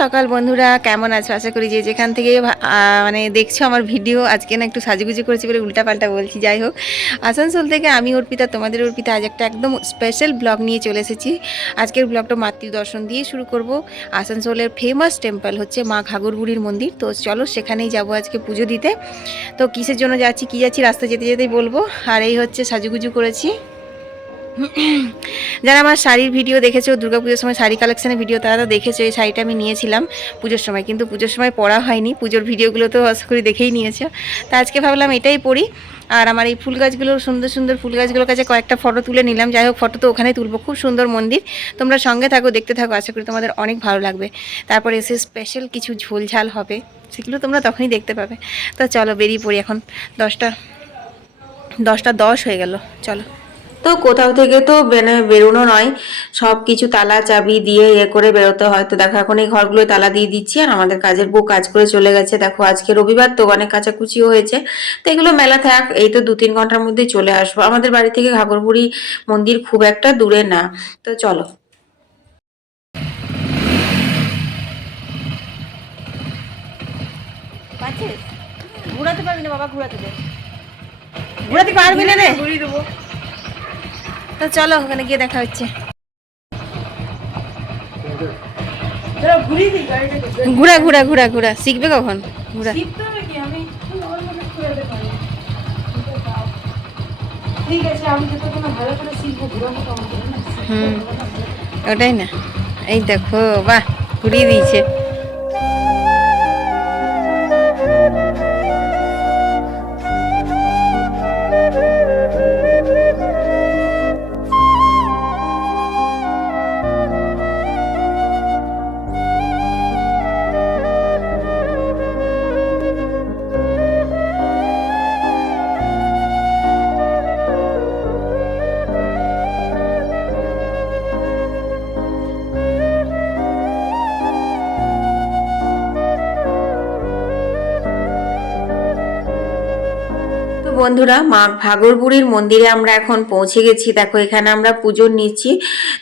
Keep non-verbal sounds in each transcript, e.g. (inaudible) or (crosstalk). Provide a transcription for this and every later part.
সকাল বন্ধুরা, কেমন আছো? আশা করি যে যেখান থেকে মানে দেখছ আমার ভিডিও, আজকে না একটু সাজুগুজু করেছি বলে উল্টাপাল্টা বলছি, যাই হোক। আসানসোল থেকে আমি অর্পিতা, তোমাদের অর্পিতা, আজ একটা একদম স্পেশাল ব্লগ নিয়ে চলে এসেছি। আজকের ব্লগটা মাতৃ দর্শন দিয়ে শুরু করব। আসানসোলের ফেমাস টেম্পল হচ্ছে মা ঘাগরবুড়ির মন্দির। তো চলো সেখানেই যাব আজকে পুজো দিতে। তো কিসের জন্য যাচ্ছি, কী যাচ্ছি রাস্তা যেতে যেতেই বলব। আর এই হচ্ছে সাজুগুজু করেছি। (clears throat) যারা আমার শাড়ির ভিডিও দেখেছ, দুর্গাপুজোর সময় শাড়ি কালেকশনের ভিডিও তারা তো দেখেছে এই শাড়িটা আমি নিয়েছিলাম পুজোর সময়। কিন্তু পুজোর সময় পরা হয়নি, পুজোর ভিডিওগুলো তো আশা করি দেখেই নিয়েছো। তা আজকে ভাবলাম এটাই পরি। আর আমার এই ফুল গাছগুলো, সুন্দর সুন্দর ফুল গাছগুলোর কাছে কয়েকটা ফটো তুলে নিলাম। যাই হোক ফটো তো ওখানেই তুলবো। খুব সুন্দর মন্দির। তোমরা সঙ্গে থাকো, দেখতে থাকো। আশা করি তোমাদের অনেক ভালো লাগবে। তারপরে এসে স্পেশাল কিছু ঝোলঝাল হবে, সেগুলো তোমরা তখনই দেখতে পাবে। তো চলো বেরিয়ে পড়ি এখন। দশটা দশটা দশ হয়ে গেল। চলো। তো কোথাও থেকে তো মানে বেরোনো নয়। সব কিছু তালা চাবি দিয়ে ইয়ে করে বেরোতে হয়। তো দেখো এখন এই ঘরগুলো তালা দিয়ে দিচ্ছি আর আমাদের কাজের বউ কাজ করে চলে গেছে। দেখো আজকে রবিবার তো অনেক কাচাকুচিও হয়েছে। তো এগুলো মেলা থাক এই তো দু তিন ঘণ্টার মধ্যে চলে আসব। আমাদের বাড়ি থেকে ঘাগরবুড়ি মন্দির খুব একটা দূরে না। তো চলো। ঘুরাতে পারবি না বাবা ঘুরাতে দে। ঘুরাতে পারবি না রে। তো চলো ওখানে গিয়ে দেখা হচ্ছে। ঘুরা ঘুরা ঘুরা ঘুরা। শিখবে কখন? ঘুরা। হুম ওটাই না। এই দেখো বাহ ঘুরিয়ে দিয়েছে। বন্ধুরা মা ভাগরবুড়ির মন্দিরে আমরা এখন পৌঁছে গেছি। দেখো, এখানে আমরা পুজো নিচ্ছি।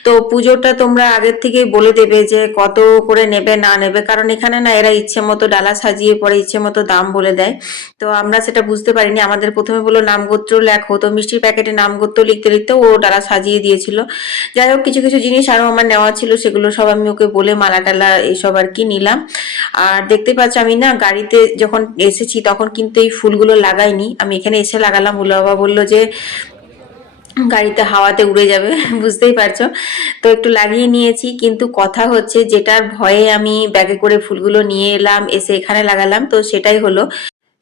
তো পুজোটা তোমরা আগের থেকেই বলে দেবে যে কত করে নেবে, না নেবে। কারণ এখানে না, এরা ইচ্ছে মতো ডালা সাজিয়ে পরে ইচ্ছে মতো দাম বলে দেয়। তো আমরা সেটা বুঝতে পারিনি। আমাদের প্রথমে বলল নামগোত্র লেখো। তো মিষ্টির প্যাকেটে নামগোত্র লিখতে লিখতে ও ডালা সাজিয়ে দিয়েছিল। যাই হোক, কিছু কিছু জিনিস আরও আমার নেওয়া ছিল, সেগুলো সব আমি ওকে বলে মালা টালা এইসব আর কি নিলাম। আর দেখতে পাচ্ছ, আমি না গাড়িতে যখন এসেছি, তখন কিন্তু এই ফুলগুলো লাগাইনি। আমি এখানে এসে লাগালাম। বুলো বাবা বলল যে, গাড়িতে হাওয়াতে উড়ে যাবে, (laughs) বুঝতেই পারছ? তো একটু লাগিয়ে নিয়েছি, কিন্তু কথা হচ্ছে যেটার ভয়ে আমি ব্যাগে করে ফুলগুলো নিয়ে এলাম, এসে এখানে লাগালাম। তো সেটাই হলো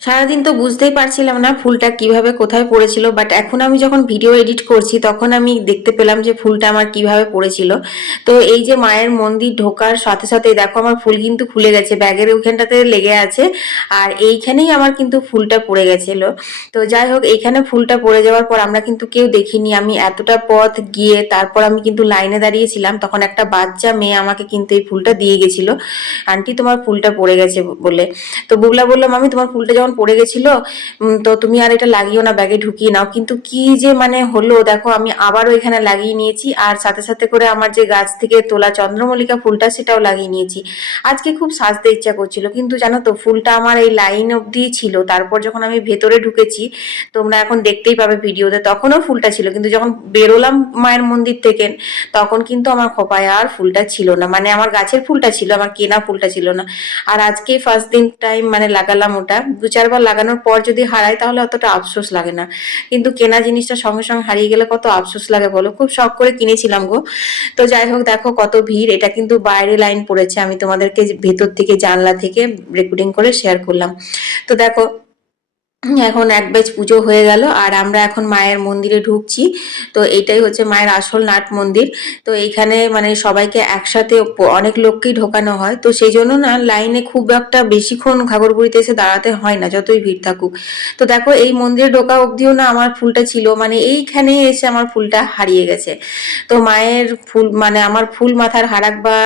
সারাদিন তো বুঝতেই পারছিলাম না ফুলটা কীভাবে কোথায় পড়েছিল বাট এখন আমি যখন ভিডিও এডিট করছি, তখন আমি দেখতে পেলাম যে ফুলটা আমার কীভাবে পড়েছিল। তো এই যে মায়ের মন্দির ঢোকার সাথে সাথে দেখো আমার ফুল কিন্তু খুলে গেছে, ব্যাগের ওইখানটাতে লেগে আছে, আর এইখানেই আমার কিন্তু ফুলটা পড়ে গেছিল। তো যাই হোক, এইখানে ফুলটা পড়ে যাওয়ার পর আমরা কিন্তু কেউ দেখিনি, আমি এতটা পথ গিয়ে তারপর আমি কিন্তু লাইনে দাঁড়িয়েছিলাম, তখন একটা বাচ্চা মেয়ে আমাকে কিন্তু এই ফুলটা দিয়ে গেছিল, আন্টি তোমার ফুলটা পড়ে গেছে বলে। তো বুবলা বললাম আমি তোমার ফুলটা যখন পড়ে গেছিল। তো তুমি আর এটা লাগিও না, ব্যাগে ঢুকিয়ে নাও। কিন্তু কি যে মানে হলো, দেখো আমি আবারও এখানে লাগিয়ে নিয়েছি। আর সাথে সাথে করে আমার যে গাছ থেকে তোলা চন্দ্রমল্লিকা ফুলটা, সেটাও লাগিয়ে নিয়েছি। আজকে খুব সাজতে ইচ্ছা করছিল। কিন্তু জানো তো, ফুলটা আমার এই লাইন অবধি ছিল। তারপর যখন আমি ভেতরে ঢুকেছি, তোমরা এখন দেখতেই পাবে ভিডিওতে, তখনও ফুলটা ছিল। কিন্তু যখন বেরোলাম মায়ের মন্দির থেকে, তখন কিন্তু আমার খোপায় আর ফুলটা ছিল না। মানে আমার গাছের ফুলটা ছিল, আমার কেনা ফুলটা ছিল না। আর আজকে ফার্স্ট দিন টাইম মানে লাগালাম ওটা চারবার লাগানোর পর যদি হারাই তাহলে অতটা আফসোস লাগে না। কিন্তু কেনা জিনিসটা সঙ্গে সঙ্গে হারিয়ে গেলে কত আফসোস লাগে বলো? খুব শখ করে কিনেছিলাম গো। তো যাই হোক, দেখো কত ভিড়। এটা কিন্তু বাইরে লাইন পড়েছে। আমি তোমাদেরকে ভেতর থেকে জানলা থেকে রেকর্ডিং করে শেয়ার করলাম। তো দেখো এখন এক ব্যাচ পুজো হয়ে গেল আর আমরা এখন মায়ের মন্দিরে ঢুকছি। তো এইটাই হচ্ছে মায়ের আসল নাট মন্দির। তো এইখানে মানে সবাইকে একসাথে অনেক লোককেই ঢোকানো হয়। তো সেই জন্য না লাইনে খুব একটা বেশিক্ষণ ঘাগরবুড়িতে এসে দাঁড়াতে হয় না, যতই ভিড় থাকুক। তো দেখো এই মন্দিরে ঢোকা অবধিও না আমার ফুলটা ছিল মানে এইখানে এসে আমার ফুলটা হারিয়ে গেছে। তো মায়ের ফুল মানে আমার ফুল মাথার হারাক বা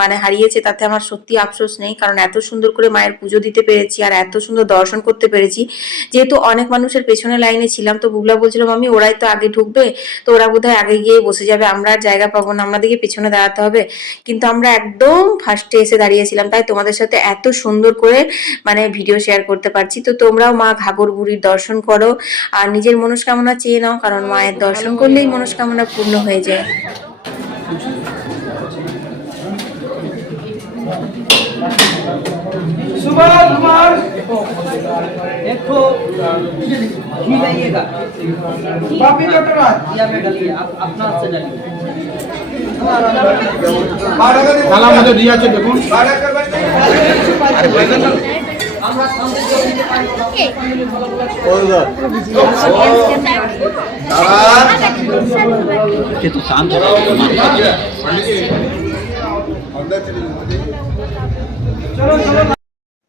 মানে হারিয়েছে তাতে আমার সত্যি আফসোস নেই। কারণ এত সুন্দর করে মায়ের পুজো দিতে পেরেছি আর এত সুন্দর দর্শন করতে পেরেছি। যেহেতু অনেক মানুষের পেছনে লাইনে ছিলাম, তো বুবলা বলছিল মামি ওরাই তো আগে ঢুকবে, তো ওরা বোধহয় আগে গিয়ে বসে যাবে, আমরা আর জায়গা পাবো না, আমাদেরকে পেছনে দাঁড়াতে হবে। কিন্তু আমরা একদম ফার্স্টে এসে দাঁড়িয়েছিলাম, তাই তোমাদের সাথে এত সুন্দর করে মানে ভিডিও শেয়ার করতে পারছি। তো তোমরাও মা ঘাগর বুড়ির দর্শন করো, আর নিজের মনস্কামনা চেয়ে নাও, কারণ মায়ের দর্শন করলেই মনস্কামনা পূর্ণ হয়ে যায়। सुबह कुमार देखो घी लाइएगा बापी चटराज या पे डालिए आप अपना हाथ से डालिए থালা মধ্যে দিয়ে আছে দেখুন আমরা সামনে দিয়ে পানি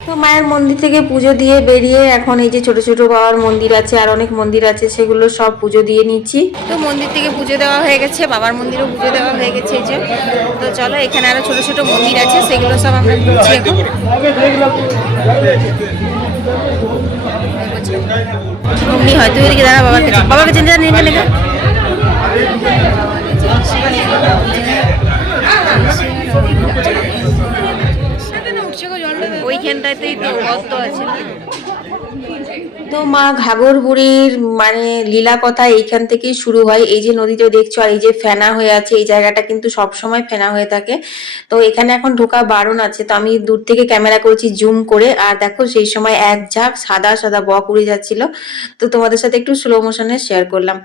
তো মায়ের মন্দির থেকে পুজো দিয়ে বেরিয়ে এখন এই যে ছোট ছোট বাবার মন্দির আছে আর অনেক মন্দির আছে, সেগুলো সব পুজো দিয়ে নিচ্ছি। তো মন্দির থেকে পুজো দেওয়া হয়ে গেছে, বাবার মন্দিরও পুজো দেওয়া হয়ে গেছে এই যে। তো চলো, এখানে আরও ছোট ছোট মন্দির আছে, সেগুলো সব আমরা ঘুরছি হয়তো দাঁড়া বাবার কাছে বাবার কাছে নিয়ে নিয়ে তো আছে তো মা ঘাগর বুড়ির মানে লীলা কথা এইখান থেকেই শুরু হয়। এই যে নদীটা দেখছ, আর এই যে ফেনা হয়ে আছে, এই জায়গাটা কিন্তু সব সময় ফেনা হয়ে থাকে। তো এখানে এখন ঢোকা বারণ আছে। তো আমি দূর থেকে ক্যামেরা করেছি, জুম করে। আর দেখো, সেই সময় এক ঝাঁক সাদা সাদা বক উড়ে যাচ্ছিল। তো তোমাদের সাথে একটু স্লো মোশনে শেয়ার করলাম।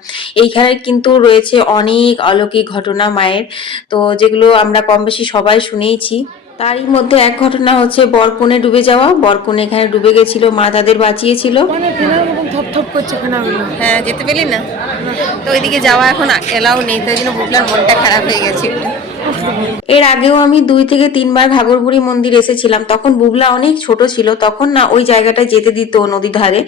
এইখানে কিন্তু রয়েছে অনেক অলৌকিক ঘটনা মায়ের। তো যেগুলো আমরা কম বেশি সবাই শুনেইছি। তারই মধ্যে এক ঘটনা হচ্ছে বরকনে ডুবে যাওয়া। বরকনে এখানে ডুবে গেছিল মা তাদের বাঁচিয়েছিল। মানে হ্যাঁ যেতে পেলি না? তো ওইদিকে যাওয়া এখন এলাও নেই তাই জন্য বুকলার মনটা খারাপ হয়ে গেছে। একটু। এর আগেও আমি দুই থেকে তিনবার ঘাগরবুড়ি মন্দির এসেছিলাম। তখন বুবলা অনেক ছোট ছিল, তখন না ওই জায়গাটায় যেতে দিত নদী ধারে।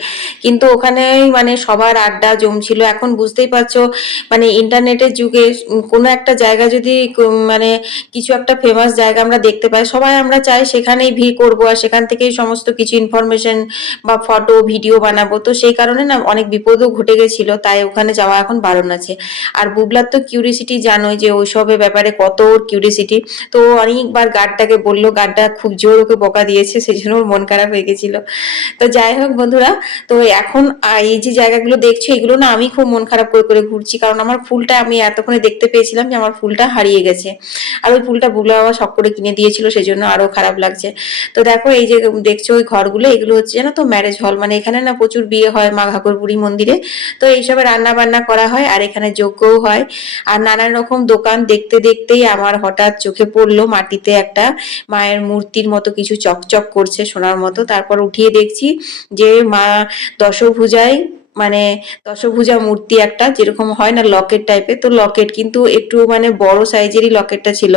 কিন্তু ওখানে মানে সবার আড্ডা জমছিল। এখন বুঝতেই পারছ মানে ইন্টারনেটের যুগে কোনো একটা জায়গা যদি মানে কিছু একটা ফেমাস জায়গা আমরা দেখতে পাই, সবাই আমরা চাই সেখানেই ভিড় করব আর সেখান থেকেই সমস্ত কিছু ইনফরমেশন বা ফটো ভিডিও বানাবো। তো সেই কারণে না অনেক বিপদও ঘটে গেছিল, তাই ওখানে যাওয়া এখন বারণ আছে। আর বুবলার তো কিউরিসিটি জানোই যে ওইসবের ব্যাপারে কত ওর কিউরিসিটি তো অনেকবার গার্ডটাকে বলল, গার্ডটা খুব জোর ওকে বকা দিয়েছে সেই জন্য ওর মন খারাপ হয়ে গেছিল। তো যাই হোক বন্ধুরা, তো এখন এই যে জায়গাগুলো দেখছ, এগুলো না আমি খুব মন খারাপ করে করে ঘুরছি। কারণ আমার ফুলটা আমি এতক্ষণে দেখতে পেয়েছিলাম যে আমার ফুলটা হারিয়ে গেছে। আর ওই ফুলটা বুবলা বাবা শখ করে কিনে দিয়েছিল সেই জন্য আরও খারাপ লাগছে। তো দেখো এই যে দেখছ ওই ঘরগুলো, এগুলো হচ্ছে জানো তো ম্যারেজ হল মানে এখানে না প্রচুর বিয়ে হয় মা ঘাগরবুড়ি মন্দিরে। তো এইসবে রান্না বান্না করা হয়, আর এখানে যজ্ঞও হয়। আর নানান রকম দোকান দেখতে দেখতেই আমার হঠাৎ চোখে পড়ল মাটিতে একটা মায়ের মূর্তির মতো কিছু চকচক করছে সোনার মতো। তারপর উঠিয়ে দেখছি যে মা দশভুজায় মানে দশভুজা মূর্তি একটা যেরকম হয় না লকেট টাইপের তো লকেট কিন্তু একটু মানে বড় সাইজেরই লকেটটা ছিল।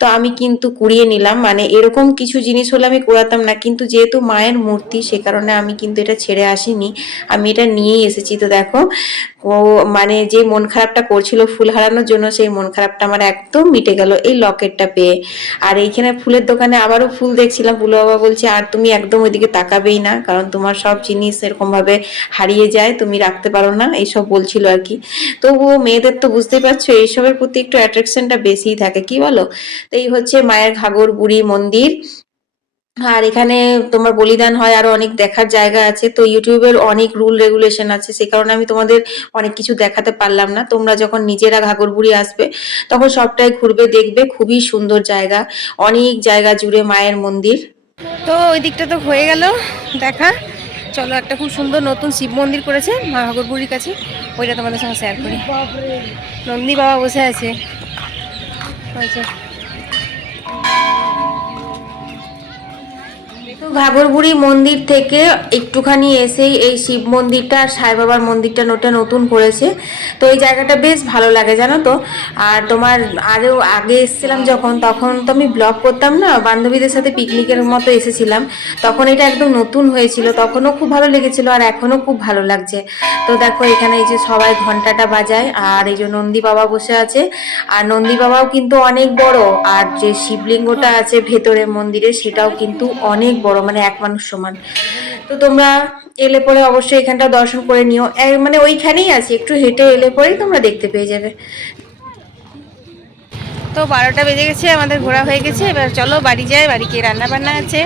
তো আমি কিন্তু কুড়িয়ে নিলাম মানে এরকম কিছু জিনিস হলে আমি কুড়াতাম না, কিন্তু যেহেতু মায়ের মূর্তি সে কারণে আমি কিন্তু এটা ছেড়ে আসিনি, আমি এটা নিয়েই এসেছি। তো দেখো, ও মানে যে মন খারাপটা করছিল ফুল হারানোর জন্য, সেই মন খারাপটা আমার একদম মিটে গেল এই লকেটটা পেয়ে। আর এইখানে ফুলের দোকানে আবারও ফুল দেখছিলাম ফুল বাবা বলছে, আর তুমি একদম ওইদিকে তাকাবেই না, কারণ তোমার সব জিনিস এরকম ভাবে হারিয়ে যায়। তুমি রাখতে পারো না, এইসব বলছিল আর কি। তবুও মেয়েদের তো বুঝতেই পারছ, এইসবের প্রতি একটু অ্যাট্রাকশনটা বেশিই থাকে, কি বলো? তো এই হচ্ছে মায়ের ঘাগর বুড়ি মন্দির। আর এখানে তোমার বলিদান হয়, আরও অনেক দেখার জায়গা আছে। তো ইউটিউবের অনেক রুল রেগুলেশন আছে, সে কারণে আমি তোমাদের অনেক কিছু দেখাতে পারলাম না। তোমরা যখন নিজেরা ঘাগরবুড়ি আসবে, তখন সবটাই ঘুরবে, দেখবে, খুবই সুন্দর জায়গা, অনেক জায়গা জুড়ে মায়ের মন্দির। তো ওই দিকটা তো হয়ে গেল, দেখা। চলো, একটা খুব সুন্দর নতুন শিব মন্দির করেছে মা ভাগরপুরীর কাছে। ওইটা তোমাদের সঙ্গে শেয়ার করি। নন্দী বাবা বসে আছে। ওই তো ঘাগরবুড়ি মন্দির থেকে একটুখানি এসেই এই শিব মন্দিরটা আর সাই বাবার মন্দিরটা নোটা নতুন করেছে। তো এই জায়গাটা বেশ ভালো লাগে, জানো তো? আর তোমার আরও আগে এসেছিলাম যখন, তখন তো আমি ব্লগ করতাম না, বান্ধবীদের সাথে পিকনিকের মতো এসেছিলাম। তখন এটা একদম নতুন হয়েছিল, তখনও খুব ভালো লেগেছিল আর এখনও খুব ভালো লাগছে। তো দেখো এখানে এই যে সবাই ঘন্টাটা বাজায় আর এই যে নন্দী বাবা বসে আছে। আর নন্দী বাবাও কিন্তু অনেক বড়, আর যে শিবলিঙ্গটা আছে ভেতরে মন্দিরে সেটাও কিন্তু অনেক বড়। মানে এক মানুষ সমান। তো তোমরা এলে পরে অবশ্যই এখানটা দর্শন করে নিও। মানে ওইখানেই আছি, একটু হেঁটে এলে পরেই তোমরা দেখতে পেয়ে যাবে। তো বারোটা বেজে গেছে, আমাদের ঘোরা হয়ে গেছে। এবার চলো বাড়ি যাই, বাড়ি গিয়ে রান্না বান্না আছে।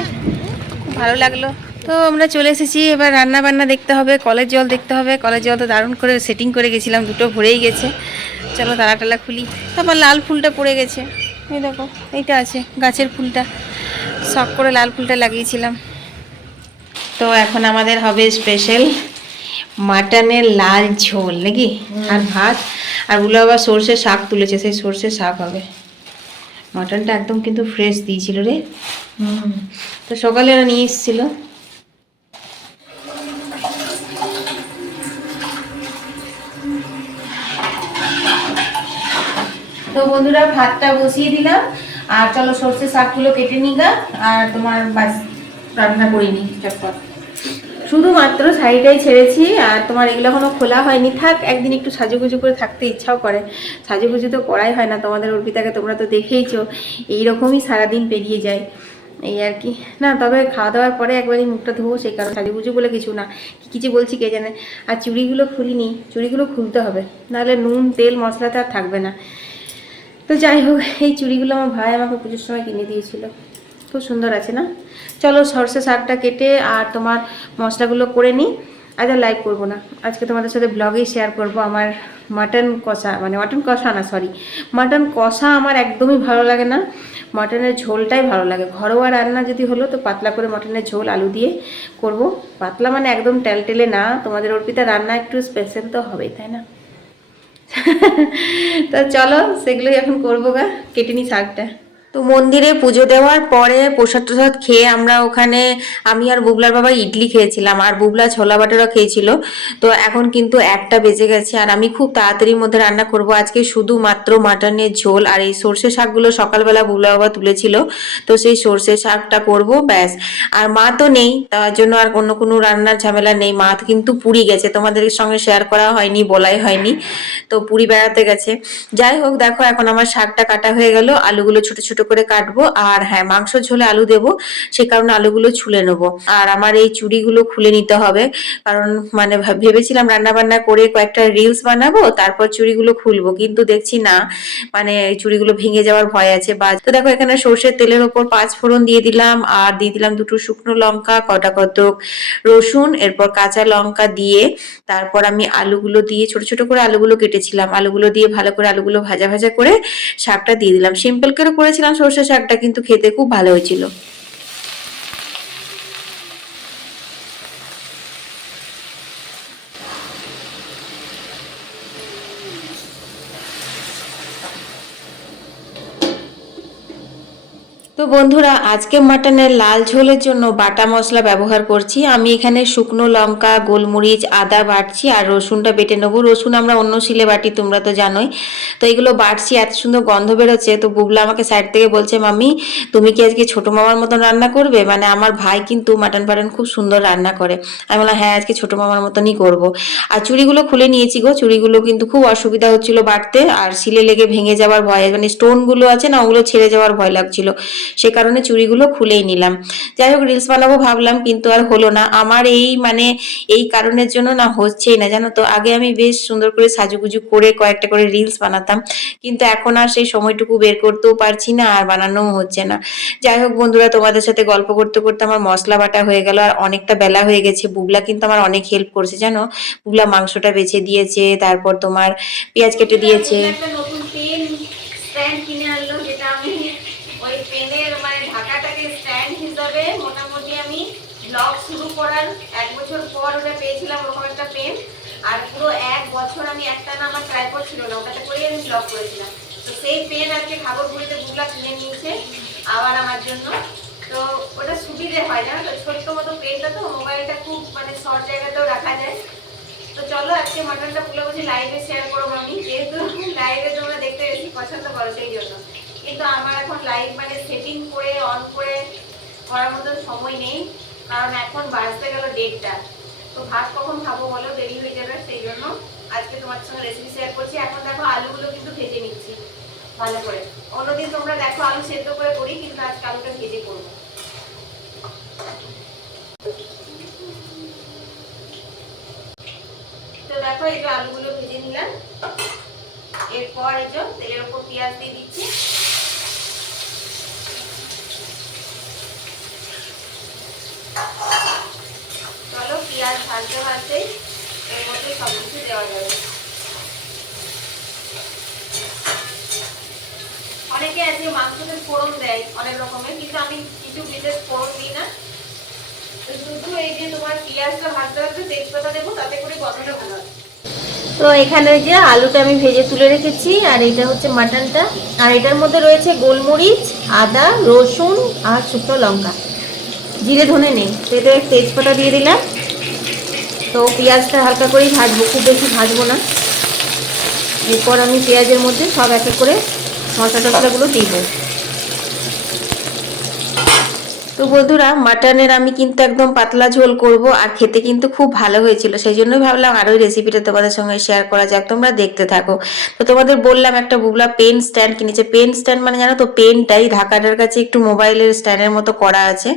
খুব ভালো লাগল। তো আমরা চলে এসেছি, এবার রান্না বান্না দেখতে হবে, কলের জল দেখতে হবে। কলের জল তো দারুণ করে সেটিং করে গেছিলাম, দুটো ভরেই গেছে। চলো তালা টালা খুলি। তারপর লাল ফুলটা পড়ে গেছে। এই দেখো এইটা আছে গাছের ফুলটা। শখ করে লাল ফুলটা লাগিয়েছিলাম। তো এখন আমাদের হবে স্পেশাল মাটনের লাল ঝোল নাকি? আর ভাত আর ওগুলো আবার সর্ষে শাক তুলেছে সেই সর্ষে শাক হবে। মাটনটা একদম কিন্তু ফ্রেশ দিয়েছিল রে। হুম। তো সকালে ওরা নিয়ে এসেছিল। তো বন্ধুরা, ভাতটা বসিয়ে দিলাম। আর চলো সর্ষে শাকগুলো কেটে নিগা, আর তোমার বাস রান্না করিনি চটপট। শুধুমাত্র শাড়িটাই ছেড়েছি, আর তোমার এগুলো এখনও খোলা হয়নি। থাক, একদিন একটু সাজুগুজু করে থাকতে ইচ্ছাও করে। সাজুগুজু তো করাই হয় না, তোমাদের অর্পিতাকে তোমরা তো দেখেইছো, এইরকমই সারাদিন পেরিয়ে যায়। এই আর কি। না, তবে খাওয়া দাওয়ার পরে একবারই মুখটা ধোবো, সেই কারণে সাজুগুজু বলে কিছু না। কি কিছু বলছি কে জানে। আর চুড়িগুলো খুলিনি, চুড়িগুলো খুলতে হবে। নাহলে নুন, তেল মশলাটা আর থাকবে না। তো যাই হোক, এই চুড়িগুলো আমার ভাই আমাকে পুজোর সময় কিনে দিয়েছিল। খুব সুন্দর আছে না? চলো সর্ষে শাকটা কেটে আর তোমার মশলাগুলো করে নিই। আজ আর লাইভ করব না। আজকে তোমাদের সাথে ব্লগেই শেয়ার করব আমার মাটন কষা মানে মাটন কষা না সরি মাটন কষা আমার একদমই ভালো লাগে না। মাটনের ঝোলটাই ভালো লাগে। ঘরোয়া রান্না যদি হলো তো পাতলা করে মাটনের ঝোল আলু দিয়ে করব। পাতলা মানে একদম টেলটেলে না। তোমাদের অর্পিতা রান্না একটু স্পেশাল তো হবেই, তাই না? (laughs) তো চলো সেগুলোই এখন করব গা কেটে নি শাকটা। তো মন্দিরে পুজো দেওয়ার পরে প্রসাদ টসাদ খেয়ে আমরা ওখানে, আমি আর বুবলার বাবা ইডলি খেয়েছিলাম আর বুবলা ছোলা বাটারও খেয়েছিল। তো এখন কিন্তু একটা বেজে গেছে আর আমি খুব তাড়াতাড়ির মধ্যে রান্না করব। আজকে শুধুমাত্র মাটনের ঝোল আর এই সর্ষে শাকগুলো সকালবেলা বুবলা বাবা তুলেছিল। তো সেই সর্ষে শাকটা করব, ব্যাস। আর মা তো নেই, তার জন্য আর অন্য কোনো রান্নার ঝামেলা নেই। মা কিন্তু পুরী গেছে, তোমাদের সঙ্গে শেয়ার করা হয়নি, বলাই হয়নি। তো পুরী বেড়াতে গেছে। যাই হোক, দেখো এখন আমার শাকটা কাটা হয়ে গেল। আলুগুলো ছোট ছোট করে কাটবো আর হ্যাঁ মাংস ঝোলে আলু দেবো, সে কারণে আলুগুলো ছুলে নেব। আর আমার এই চুড়িগুলো খুলে নিতে হবে, কারণ মানে ভেবেছিলাম রান্না বান্না করে কয়েকটা রিলস বানাবো, তারপর চুড়িগুলো খুলবো, কিন্তু দেখছি না মানে চুড়িগুলো ভেঙে যাওয়ার ভয় আছে। বা তো দেখো, এখানে সর্ষের তেলের ওপর পাঁচ ফোড়ন দিয়ে দিলাম, আর দিয়ে দিলাম দুটো শুকনো লঙ্কা, কটা কতক রসুন, এরপর কাঁচা লঙ্কা দিয়ে তারপর আমি আলুগুলো দিয়ে, ছোট ছোট করে আলুগুলো কেটেছিলাম। আলুগুলো দিয়ে ভালো করে আলুগুলো ভাজা ভাজা করে শাকটা দিয়ে দিলাম। সিম্পল করে করেছিলাম সর্ষে শাকটা কিন্তু খেতে খুব ভালো হয়েছিল। তো বন্ধুরা, আজকে মাটনের লাল ঝোলের জন্য বাটা মশলা ব্যবহার করছি। আমি এখানে শুকনো লঙ্কা, গোলমরিচ, আদা বাটছি আর রসুনটা বেটে নেব। রসুন আমরা অন্য শিলে বাটি, তোমরা তো জানোই। তো এগুলো বাটছি, এত সুন্দর গন্ধ বেরোচ্ছে। তো বুবলা আমাকে সাইড থেকে বলছে মামি তুমি কি আজকে ছোট মামার মতন রান্না করবে? মানে আমার ভাই কিন্তু মাটন ফাটন খুব সুন্দর রান্না করে। আমি বললাম হ্যাঁ আজকে ছোটো মামার মতনই করব। আর চুড়িগুলো খুলে নিয়েছি গো। চুড়িগুলো কিন্তু খুব অসুবিধা হচ্ছিল বাটতে। আর শিলে লেগে ভেঙে যাওয়ার ভয় মানে স্টোনগুলো আছে না, ওগুলো ছেড়ে যাওয়ার ভয় লাগছিল। সে কারণে চুড়িগুলো খুলেই নিলাম। যাই হোক রিলস বানাবো ভাবলাম, কিন্তু আর হলো না। আমার এই মানে এই কারণের জন্য না হচ্ছেই না, জানো তো? আগে আমি বেশ সুন্দর করে সাজুগুজু করে কয়েকটা করে রিলস বানাতাম, কিন্তু এখন আর সেই সময়টুকু বের করতেও পারছি না, আর বানানোও হচ্ছে না। যাই হোক, বন্ধুরা, তোমাদের সাথে গল্প করতে করতে আমার মশলা বাটা হয়ে গেল, আর অনেকটা বেলা হয়ে গেছে। বুবলা কিন্তু আমার অনেক হেল্প করছে, জানো? বুবলা মাংসটা বেছে দিয়েছে, তারপর তোমার পেঁয়াজ কেটে দিয়েছে একটা নতুন পেন স্ট্যান্ড কিনে আনলো যেটা আমি ওই পেনের মানে ঢাকাটাকে স্ট্যান্ড হিসাবে মোটামুটি আমি ব্লগ শুরু করার এক বছর পর ওটা পেয়েছিলাম ওরকম একটা পেন আর পুরো এক বছর আমি একটা না, আমার ট্রাই করছিল না, ওটাতে করেই আমি ব্লগ করেছিলাম। তো সেই পেন আজকে খাবার খাগরপুরিতে বুকলা কিনে নিয়েছে আবার আমার জন্য। তো ওটা সুবিধে হয় না তো? ছোট্ট মতো পেনটা তো, মোবাইলটা খুব মানে শর্ট জায়গাতেও রাখা যায়। তো চলো আজকে মাটনটা পুরো বসে লাইভে শেয়ার করব আমি। যেহেতু লাইভে তোমরা দেখতে বেশি পছন্দ করো সেই জন্য। কিন্তু আমার এখন লাইভ মানে সেটিং করে অন করে করার মতো সময় নেই। কারণ এখন বাজতে গেল ডেটটা তো ভাত কখন খাব বলো? দেরি হয়ে যাবে সেই জন্য। আজকে তোমার সঙ্গে রেসিপি শেয়ার করছি। এখন দেখো আলুগুলো কিন্তু ভেজে নিচ্ছি। ভালো করে। অন্যদিন তোমরা দেখো আলু সেদ্ধ করে করি, কিন্তু আজকে আলুটা ভেজে করব। দেখো, এই যে আলুগুলো ভেজে নিলাম। এরপর এই যে তেলের উপর পেঁয়াজ দিয়ে দিচ্ছি। চলো, পেঁয়াজ ভাজতে ভাজতেই এর মধ্যে সব কিছু দেওয়া যাবে অনেকে আছে মাংসতে ফোড়ন দেয় অনেক রকমের, কিন্তু আমি কিছু বিশেষ ফোড়ন দিই না। শুধু এই যে তোমার পেঁয়াজটা ভাজতে ভাজতে তেজপাতা দেবো, তাতে করে গন্ধটা ভালো হয় তো এখানে যে আলুটা আমি ভেজে তুলে রেখেছি, আর এটা হচ্ছে মাটনটা। আর এটার মধ্যে রয়েছে গোলমরিচ, আদা, রসুন আর শুকনো লঙ্কা। জিরে ধনে নেই তো তেজপাতা দিয়ে দিলাম। তো পেঁয়াজটা হালকা করেই ভাজবো, খুব বেশি ভাজবো না। এরপর আমি পেঁয়াজের মধ্যে সব এক এক করে মশলা টশলাগুলো দিব। তো বন্ধুরা মাটনের আমি কিন্তু একদম পাতলা ঝোল করব আর খেতে কিন্তু খুব ভালো হয়েছিল। সেই জন্যই ভাবলাম আরও রেসিপিটা তোমাদের সঙ্গে শেয়ার করা যাক, তোমরা দেখতে থাকো। তো তোমাদের বললাম একটা বুবলা পেন স্ট্যান্ড কিনেছে। পেন স্ট্যান্ড মানে জানো তো পেনটাই ঢাকাটার কাছে একটু মোবাইলের স্ট্যান্ডের মতো করা আছে।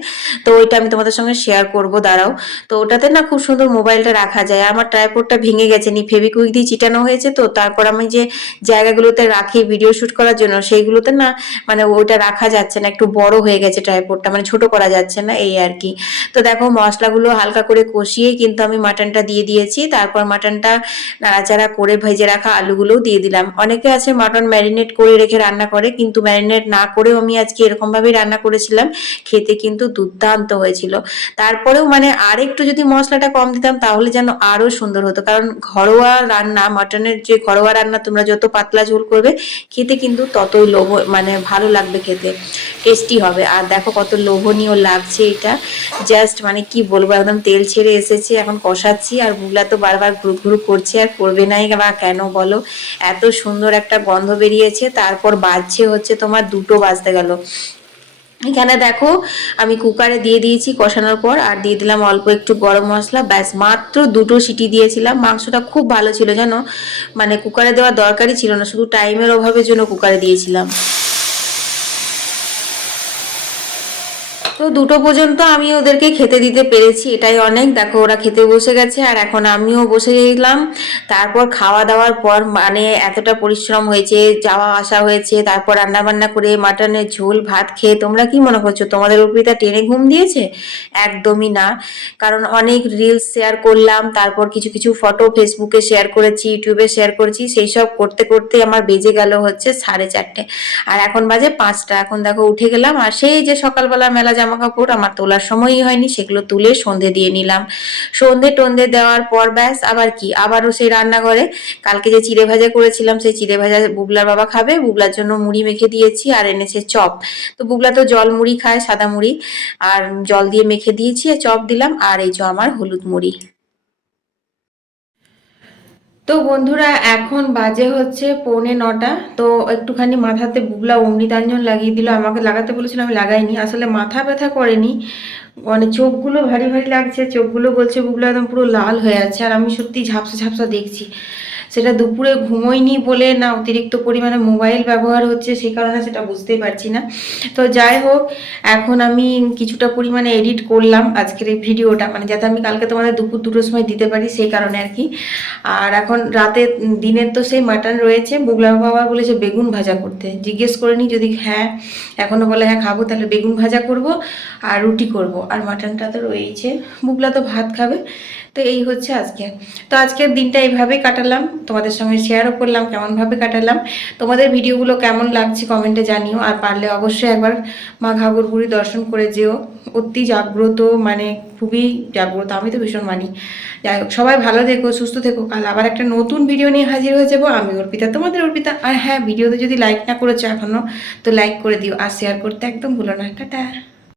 তো ওইটা আমি তোমাদের সঙ্গে শেয়ার করব, দাঁড়াও। তো ওটাতে না খুব সুন্দর মোবাইলটা রাখা যায়। আমার ট্রাইপোর্ডটা ভেঙে গেছে, নি ফেবিকুইক দিয়ে চিটানো হয়েছে তো, তারপর আমি যে জায়গাগুলোতে রাখি ভিডিও শ্যুট করার জন্য, সেইগুলোতে না মানে ওইটা রাখা যাচ্ছে না, একটু বড় হয়ে গেছে ট্রাইপোর্ডটা মানে ছোট করা যাচ্ছে না, এই আর কি। তো দেখো, মশলাগুলো হালকা করে কষিয়ে কিন্তু আমি মাটনটা দিয়ে দিয়েছি। তারপর মাটনটা নাড়াচাড়া করে ভেজে রাখা আলুগুলোও দিয়ে দিলাম। অনেকে আছে মাটন ম্যারিনেট করে রেখে রান্না করে, কিন্তু ম্যারিনেট না করেও আমি আজকে এরকমভাবেই রান্না করেছিলাম। খেতে কিন্তু দুর্দান্ত হয়েছিল। তারপরেও মানে আর একটু যদি মশলাটা কম দিতাম, তাহলে যেন আরও সুন্দর হতো। কারণ ঘরোয়া রান্না, মাটনের যে ঘরোয়া রান্না, তোমরা যত পাতলা ঝোল করবে, খেতে কিন্তু ততই লোভ মানে ভালো লাগবে খেতে। টেস্টি হবে। আর দেখো কত লোভনীয় লাগছে এটা। জাস্ট মানে কি বলব, একদম তেল ছেড়ে এসেছে, এখন কষাচ্ছি আর বুগলা তো বারবার ঘুরু ঘুরু করছে, আর করবে নাই বা কেন বলো? এত সুন্দর একটা গন্ধ বেরিয়েছে, তারপর বাজছে হচ্ছে তোমার দুটো বাজতে গেল। এখানে দেখো, আমি কুকারে দিয়ে দিয়েছি কষানোর পর, আর দিয়ে দিলাম অল্প একটু গরম মশলা। ব্যাস, মাত্র দুটো সিটি দিয়েছিলাম। মাংসটা খুব ভালো ছিল, জানো? মানে কুকারে দেওয়ার দরকারই ছিল না, শুধু টাইমের অভাবের জন্য কুকারে দিয়েছিলাম। তো দুটো পর্যন্ত আমি ওদেরকে খেতে দিতে পেরেছি, এটাই অনেক। দেখো, ওরা খেতে বসে গেছে, আর এখন আমিও বসে গেলাম। তারপর খাওয়া দাওয়ার পর মানে এতটা পরিশ্রম হয়েছে, যাওয়া আসা হয়েছে, তারপর রান্না বান্না করে মাটনের ঝোল, ভাত খেয়ে, তোমরা কি মনে করছ? তোমাদের অর্পিতা টেনে ঘুম দিয়েছে? একদমই না। কারণ অনেক রিলস শেয়ার করলাম, তারপর কিছু কিছু ফটো ফেসবুকে শেয়ার করেছি ইউটিউবে শেয়ার করেছি, সেই সব করতে করতে আমার বেজে গেল হচ্ছে সাড়ে চারটে। আর এখন বাজে পাঁচটা, এখন দেখো উঠে গেলাম, আর সেই যে সকালবেলা মেলা জামা কাপড় আমার তোলার সময়ই হয়নি, সেগুলো তুলে সন্ধে দিয়ে নিলাম। সন্ধে টন্ধে দেওয়ার পর ব্যাস, আবার কি? আবারও সেই রান্নাঘরে। কালকে যে চিড়ে ভাজা করেছিলাম, সেই চিড়ে ভাজা বুবলার বাবা খাবে। বুবলার জন্য মুড়ি মেখে দিয়েছি আর এনেছে চপ। তো বুবলা তো জল মুড়ি খায়, সাদা মুড়ি। আর জল দিয়ে মেখে দিয়েছি, আর চপ দিলাম, আর এই যে আমার হলুদ মুড়ি। তো বন্ধুরা, এখন বাজে হচ্ছে পৌনে নটা। তো একটুখানি মাথাতে বুবলা অমৃতাঞ্জন লাগিয়ে দিল। আমাকে লাগাতে বলেছিল, আমি লাগাইনি। আসলে মাথা ব্যথা করেনি। মানে চোখগুলো ভারী ভারী লাগছে। চোখগুলো বলছে বুবলা একদম পুরো লাল হয়ে আছে। আর আমি সত্যি ঝাপসা ঝাপসা দেখছি। সেটা দুপুরে ঘুমোইনি বলে না অতিরিক্ত পরিমাণে মোবাইল ব্যবহার হচ্ছে সেই কারণে সেটা বুঝতেই পারছি না। তো যাই হোক, এখন আমি কিছুটা পরিমাণে এডিট করলাম আজকের এই ভিডিওটা মানে যাতে আমি কালকে তোমাদের দুপুর দুটোর সময় দিতে পারি সেই কারণে আর কি। আর এখন রাতে দিনের তো সেই মাটন রয়েছে, বুগলা বাবা বলেছে বেগুন ভাজা করতে। জিজ্ঞেস করে নি যদি হ্যাঁ এখনও বলে হ্যাঁ খাব তাহলে বেগুন ভাজা করব আর রুটি করব। আর মাটনটা তো রয়েছে বুগলা তো ভাত খাবে। তো এই হচ্ছে আজকে। তো আজকের দিনটা এইভাবেই কাটালাম। তোমাদের সঙ্গে শেয়ারও করলাম, কেমনভাবে কাটালাম, তোমাদের ভিডিওগুলো কেমন লাগছে কমেন্টে জানিও। আর পারলে অবশ্যই একবার মা ঘাগরবুড়ি দর্শন করে যেও। অতি জাগ্রত মানে খুবই জাগ্রত, আমি তো ভীষণ মানি। যাই হোক, সবাই ভালো থেকো, সুস্থ থেকো। কাল আবার একটা নতুন ভিডিও নিয়ে হাজির হয়ে যাব। আমি অর্পিতা, তোমাদের অর্পিতা। আর হ্যাঁ ভিডিওতে যদি লাইক না করেছ এখনও, তো লাইক করে দিও। আর শেয়ার করতে একদম ভুলো না। টাটা।